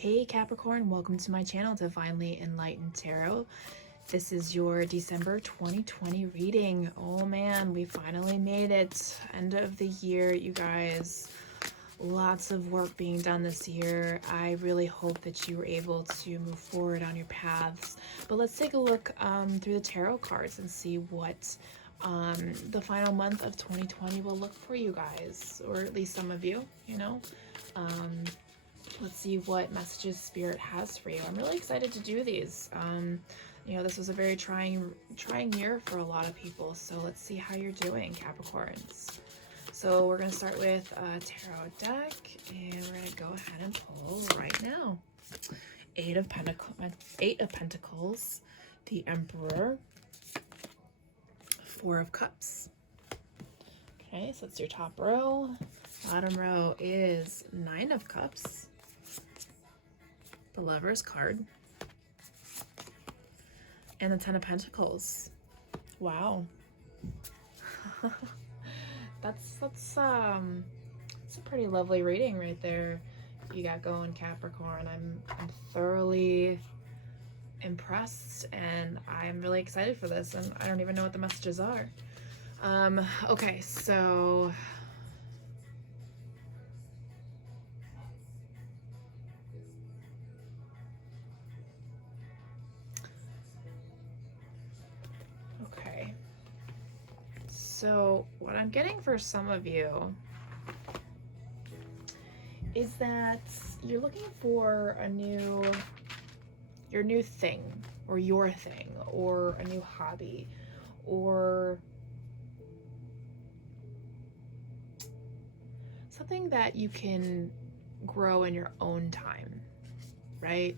Hey Capricorn, welcome to my channel, Divinely Enlightened Tarot. This is your December 2020 reading. Oh man, we finally made it. End of the year, you guys. Lots of work being done this year. I really hope that you were able to move forward on your paths. But let's take a look through the tarot cards and see what the final month of 2020 will look for you guys, or at least some of you, let's see what messages Spirit has for you. I'm really excited to do these. This was a very trying year for a lot of people. So let's see how you're doing, Capricorns. So we're going to start with a tarot deck, and we're going to go ahead and pull right now. Eight of Pentacles, the Emperor, Four of Cups. Okay, so that's your top row. Bottom row is Nine of Cups, the Lover's card, and the Ten of Pentacles. Wow. That's a pretty lovely reading right there you got going, Capricorn. I'm thoroughly impressed, and I'm really excited for this, and I don't even know what the messages are. Okay, so So what I'm getting for some of you is that you're looking for your new thing, or your thing, or a new hobby, or something that you can grow in your own time, right?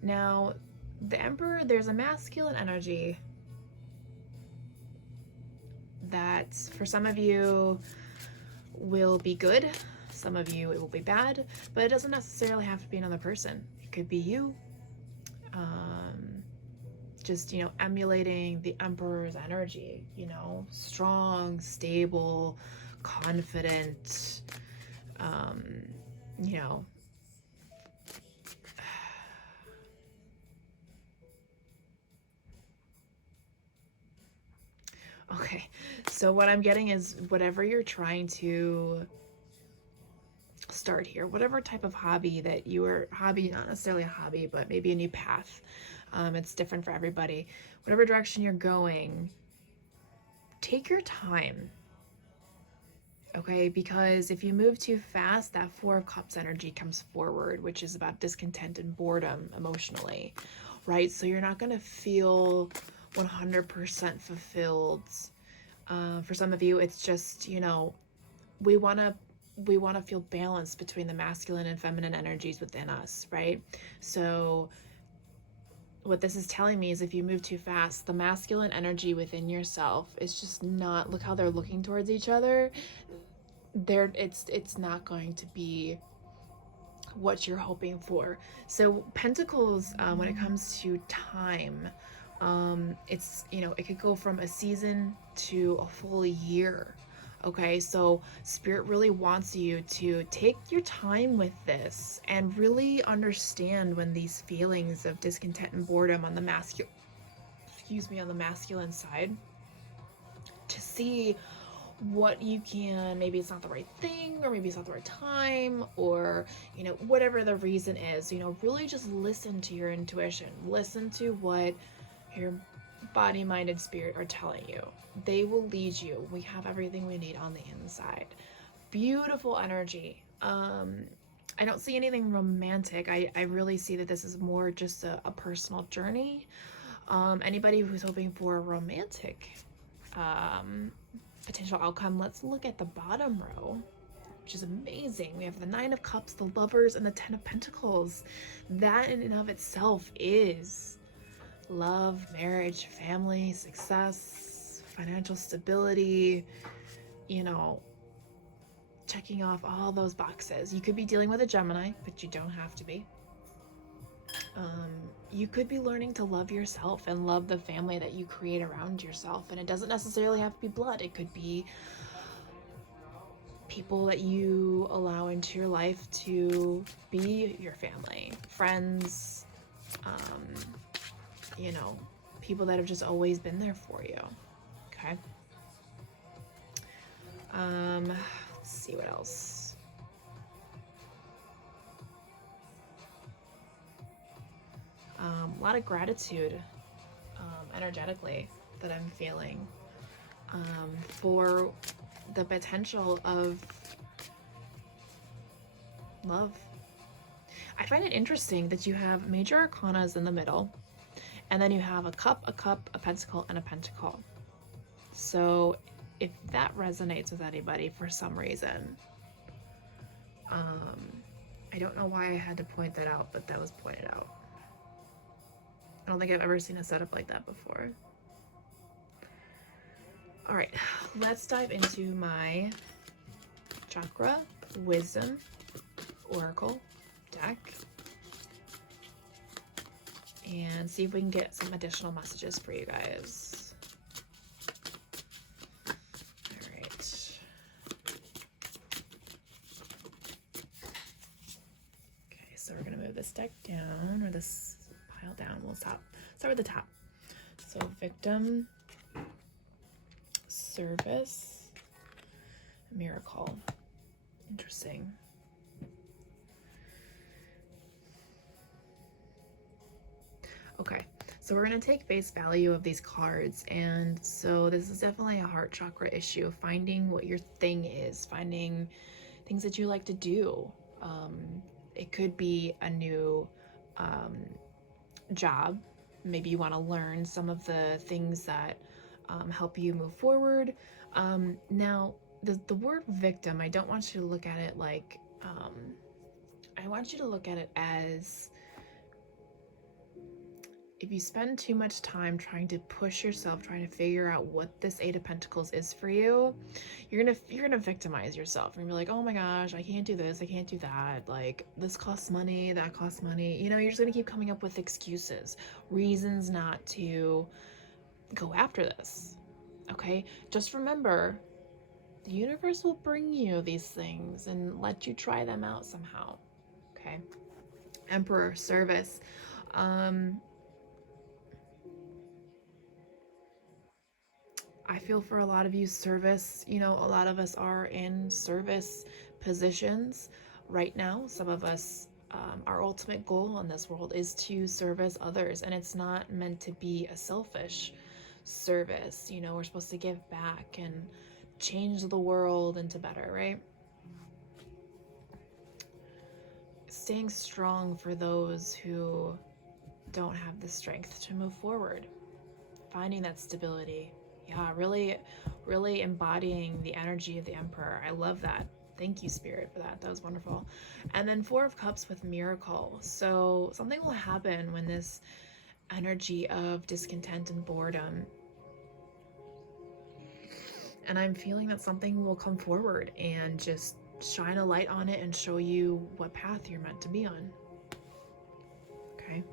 Now, the Emperor, there's a masculine energy that for some of you will be good, some of you it will be bad, but it doesn't necessarily have to be another person. It could be you, just emulating the Emperor's energy, strong, stable, confident, Okay, so what I'm getting is whatever you're trying to start here, whatever type of hobby that not necessarily a hobby, but maybe a new path. It's different for everybody. Whatever direction you're going, take your time, okay? Because if you move too fast, that Four of Cups energy comes forward, which is about discontent and boredom emotionally, right? So you're not going to feel 100% fulfilled. For some of you, it's just, we want to feel balance between the masculine and feminine energies within us, right? So what this is telling me is if you move too fast, the masculine energy within yourself is just not, look how they're looking towards each other. It's not going to be what you're hoping for. So Pentacles, when it comes to time, it's, it could go from a season to a full year. Okay, so Spirit really wants you to take your time with this and really understand when these feelings of discontent and boredom on the masculine side, to see what you can, maybe it's not the right thing, or maybe it's not the right time, or whatever the reason is, really just listen to your intuition, listen to what your body, mind, and spirit are telling you. They will lead you. We have everything we need on the inside. Beautiful energy. I don't see anything romantic. I really see that this is more just a personal journey. Anybody who's hoping for a romantic potential outcome, let's look at the bottom row, which is amazing. We have the Nine of Cups, the Lovers, and the Ten of Pentacles. That in and of itself is love, marriage, family, success, financial stability, checking off all those boxes. You could be dealing with a Gemini, but you don't have to be. You could be learning to love yourself and love the family that you create around yourself, and it doesn't necessarily have to be blood. It could be people that you allow into your life to be your family, friends, um, you know, people that have just always been there for you. Okay. Let's see what else. A lot of gratitude, energetically, that I'm feeling, for the potential of love. I find it interesting that you have major arcanas in the middle, and then you have a cup, a pentacle, and a pentacle. So if that resonates with anybody for some reason, I don't know why I had to point that out, but that was pointed out. I don't think I've ever seen a setup like that before. All right, let's dive into my chakra wisdom oracle deck and see if we can get some additional messages for you guys. All right. Okay, so we're gonna move this deck down, or this pile down. We'll start with the top. So victim, service, miracle. Interesting. Okay, so we're going to take face value of these cards, and so this is definitely a heart chakra issue, finding what your thing is, finding things that you like to do. It could be a new job. Maybe you want to learn some of the things that help you move forward. Now, the word victim, I don't want you to look at it like, I want you to look at it as, if you spend too much time trying to push yourself, trying to figure out what this Eight of Pentacles is for you, you're gonna victimize yourself. You're gonna be like, oh my gosh, I can't do this, I can't do that. Like, this costs money, that costs money. You know, you're just gonna keep coming up with excuses, reasons not to go after this. Okay, just remember, the universe will bring you these things and let you try them out somehow. Okay, Emperor, service. I feel for a lot of you, service, you know, a lot of us are in service positions right now. Some of us, our ultimate goal in this world is to service others, and it's not meant to be a selfish service. You know, we're supposed to give back and change the world into better, right? Staying strong for those who don't have the strength to move forward, finding that stability. Yeah, really embodying the energy of the Emperor. I love that. Thank you, Spirit, for that. That was wonderful. And then Four of Cups with miracle. So something will happen when this energy of discontent and boredom, and I'm feeling that something will come forward and just shine a light on it and show you what path you're meant to be on. Okay?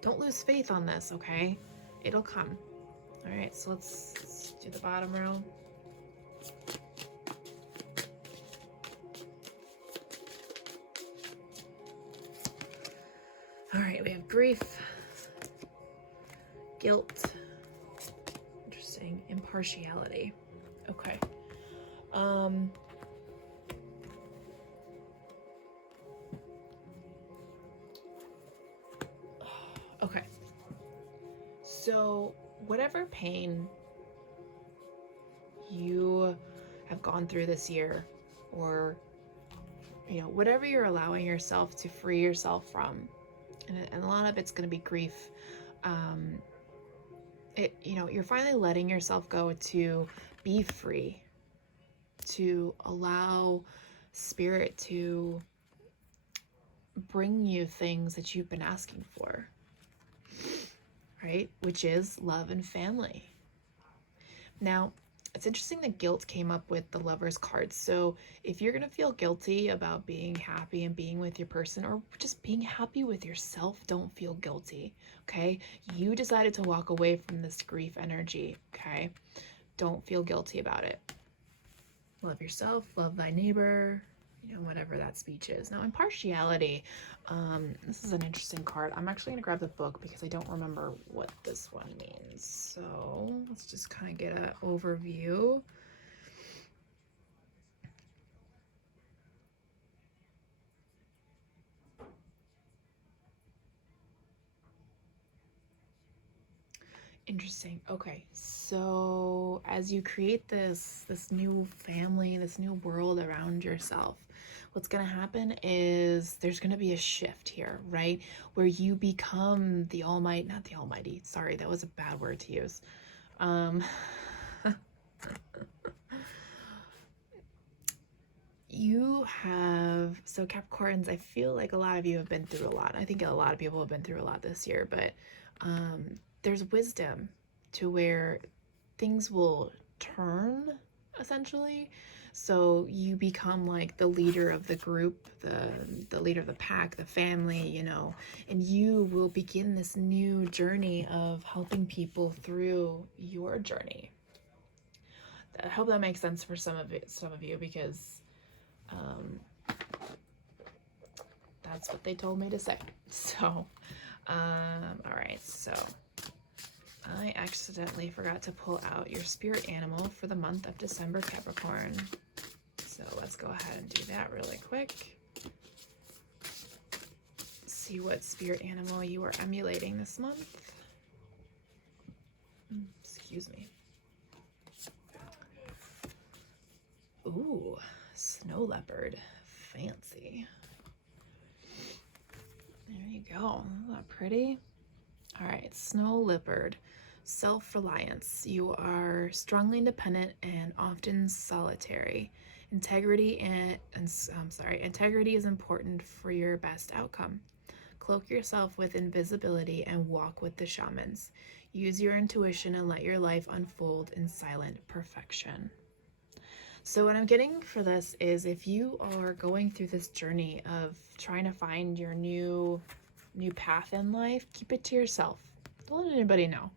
Don't lose faith on this, okay? It'll come. All right, so let's do the bottom row. All right, we have grief, guilt, interesting, impartiality. Okay. Okay. So whatever pain you have gone through this year, or, you know, whatever you're allowing yourself to free yourself from, and a lot of it's going to be grief, you know, you're finally letting yourself go to be free, to allow Spirit to bring you things that you've been asking for, right? Which is love and family. Now, it's interesting that guilt came up with the Lover's card. So if you're going to feel guilty about being happy and being with your person, or just being happy with yourself, don't feel guilty, okay? You decided to walk away from this grief energy, okay? Don't feel guilty about it. Love yourself, love thy neighbor, you know, whatever that speech is. Now, impartiality, this is an interesting card. I'm actually going to grab the book because I don't remember what this one means. So let's just kind of get an overview. Interesting. Okay, so as you create this new family, this new world around yourself, what's going to happen is there's going to be a shift here, right? Where you become the almighty, not the almighty. Sorry, that was a bad word to use. You have, so Capricorns, I feel like a lot of you have been through a lot. I think a lot of people have been through a lot this year, but there's wisdom to where things will turn, essentially. So you become like the leader of the group, the leader of the pack, the family, you know, and you will begin this new journey of helping people through your journey. I hope that makes sense for some of you, because that's what they told me to say. So, all right, so I accidentally forgot to pull out your spirit animal for the month of December, Capricorn. So let's go ahead and do that really quick. See what spirit animal you are emulating this month. Excuse me. Ooh, snow leopard. Fancy. There you go. Isn't that pretty? All right, snow leopard. Self-reliance. You are strongly independent and often solitary. Integrity integrity is important for your best outcome. Cloak yourself with invisibility and walk with the shamans. Use your intuition and let your life unfold in silent perfection. So what I'm getting for this is, if you are going through this journey of trying to find your new path in life, keep it to yourself. Don't let anybody know.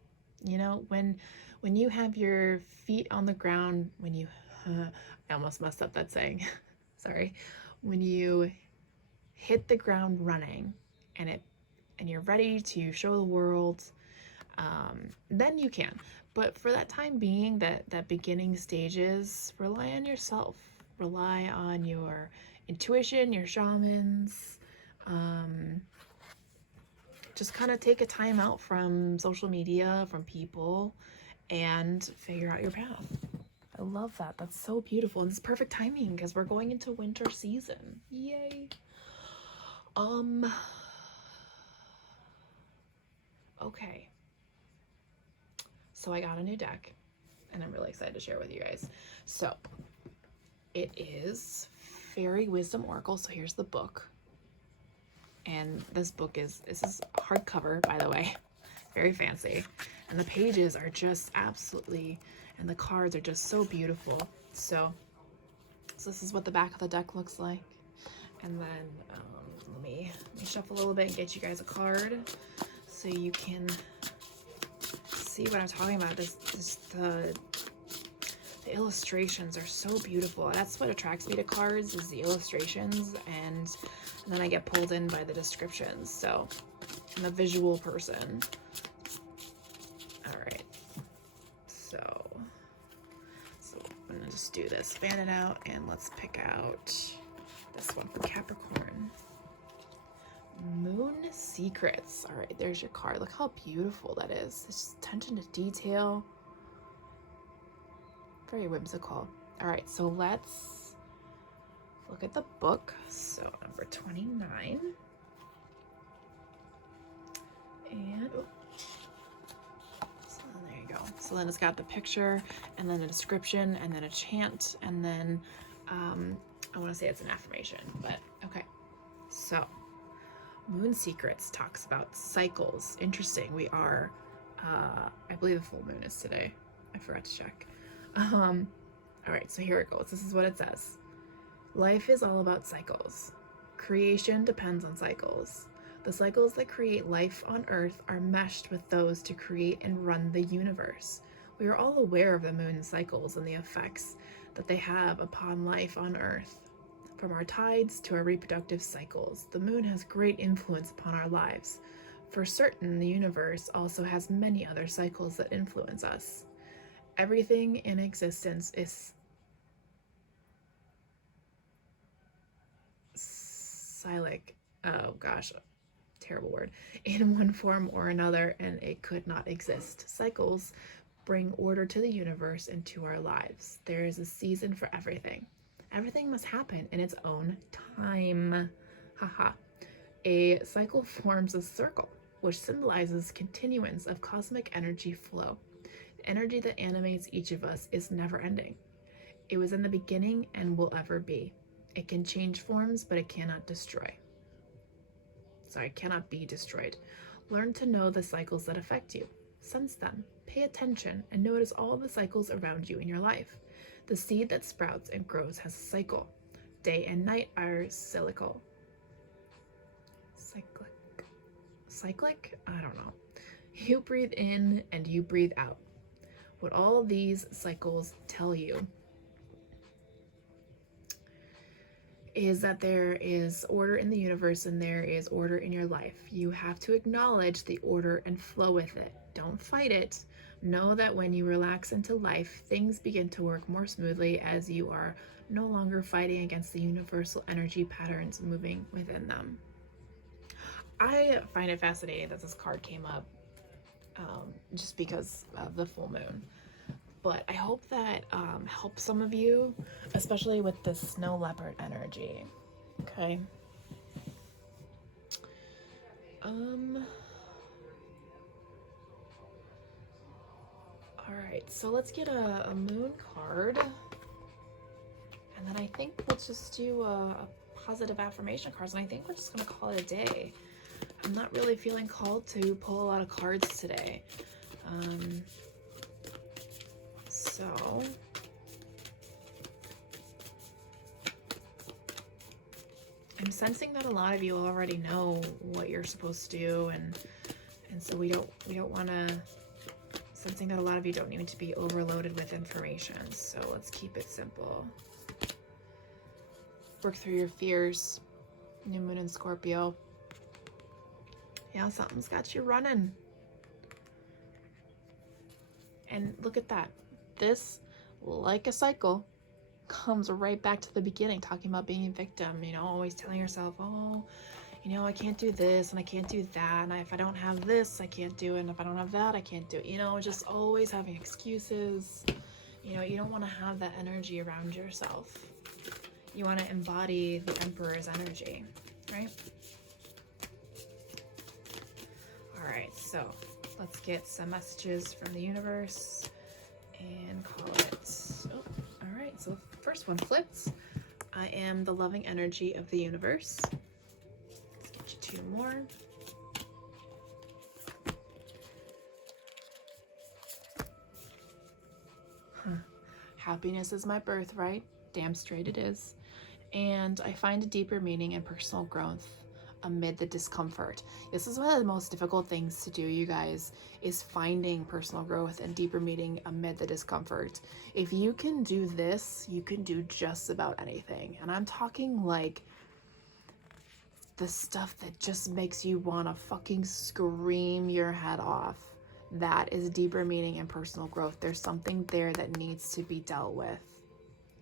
You know, when you have your feet on the ground, when you I almost messed up that saying. Sorry. When you hit the ground running and you're ready to show the world, then you can. But for that time being, that beginning stages, rely on yourself. Rely on your intuition, your shamans. Just kind of take a time out from social media, from people, and figure out your path. I love that. That's so beautiful. And it's perfect timing because we're going into winter season. Yay. Okay. So I got a new deck and I'm really excited to share with you guys. So it is Fairy Wisdom Oracle. So here's the book. And this is hardcover, by the way. Very fancy. And the pages are just absolutely, and the cards are just so beautiful. So this is what the back of the deck looks like. And then let me shuffle a little bit and get you guys a card so you can see what I'm talking about. The illustrations are so beautiful. That's what attracts me to cards, is the illustrations, and then I get pulled in by the descriptions. So I'm a visual person. All right. So I'm gonna just do this, fan it out, and let's pick out this one for Capricorn. Moon Secrets. All right, there's your card. Look how beautiful that is. It's just attention to detail. Very whimsical. All right, so let's look at the book. So number 29. And so there you go. So then it's got the picture, and then a description, and then a chant, and then I want to say it's an affirmation, but okay. So Moon Secrets talks about cycles. Interesting. We are, I believe the full moon is today. I forgot to check. All right, so here it goes. This is what it says. Life is all about cycles. Creation depends on cycles. The cycles that create life on Earth are meshed with those to create and run the universe. We are all aware of the moon's cycles and the effects that they have upon life on Earth. From our tides to our reproductive cycles, the moon has great influence upon our lives. For certain, the universe also has many other cycles that influence us. Everything in existence is cyclic. Oh gosh, terrible word. In one form or another, and it could not exist. Cycles bring order to the universe and to our lives. There is a season for everything. Everything must happen in its own time. Haha. A cycle forms a circle, which symbolizes continuance of cosmic energy flow. The energy that animates each of us is never ending. It was in the beginning and will ever be. It can change forms, but it cannot cannot be destroyed. Learn to know the cycles that affect you. Sense them, pay attention, and notice all the cycles around you in your life. The seed that sprouts and grows has a cycle. Day and night are cyclical. Cyclic? I don't know. You breathe in and you breathe out. What all these cycles tell you is that there is order in the universe and there is order in your life. You have to acknowledge the order and flow with it. Don't fight it. Know that when you relax into life, things begin to work more smoothly as you are no longer fighting against the universal energy patterns moving within them. I find it fascinating that this card came up just because of the full moon. But I hope that helps some of you, especially with the snow leopard energy. Okay. All right, so let's get a moon card. And then I think we'll just do a positive affirmation cards. And I think we're just going to call it a day. I'm not really feeling called to pull a lot of cards today. So I'm sensing that a lot of you already know what you're supposed to do, and so we don't want to. Sensing that a lot of you don't need to be overloaded with information. So let's keep it simple. Work through your fears. New moon in Scorpio. Yeah, something's got you running. And look at that. This, like a cycle, comes right back to the beginning, talking about being a victim, you know, always telling yourself, oh, you know, I can't do this and I can't do that. And if I don't have this, I can't do it. And if I don't have that, I can't do it. You know, just always having excuses. You know, you don't want to have that energy around yourself. You want to embody the Emperor's energy, right? All right, so let's get some messages from the universe and call it. Oh, all right, so the first one flips. I am the loving energy of the universe. Let's get you 2 more. Happiness is my birthright. Damn straight it is. And I find a deeper meaning in personal growth amid the discomfort. This is one of the most difficult things to do, you guys, is finding personal growth and deeper meaning amid the discomfort. If you can do this, you can do just about anything. And I'm talking like the stuff that just makes you want to fucking scream your head off. That is deeper meaning and personal growth. There's something there that needs to be dealt with.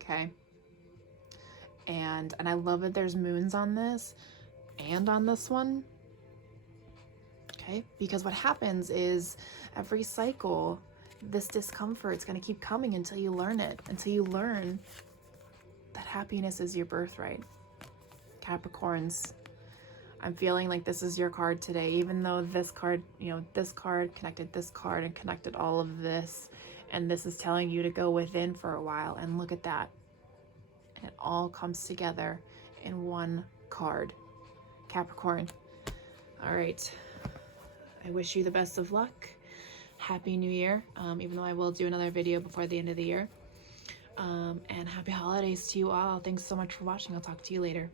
Okay? And I love that there's moons on this and on this one. Okay? Because what happens is every cycle, this discomfort is going to keep coming until you learn it, until you learn that happiness is your birthright. Capricorns, I'm feeling like this is your card today, even though this card, you know, this card connected this card and connected all of this. And this is telling you to go within for a while. And look at that. And it all comes together in one card. Capricorn. All right. I wish you the best of luck. Happy New Year. Even though I will do another video before the end of the year. And happy holidays to you all. Thanks so much for watching. I'll talk to you later.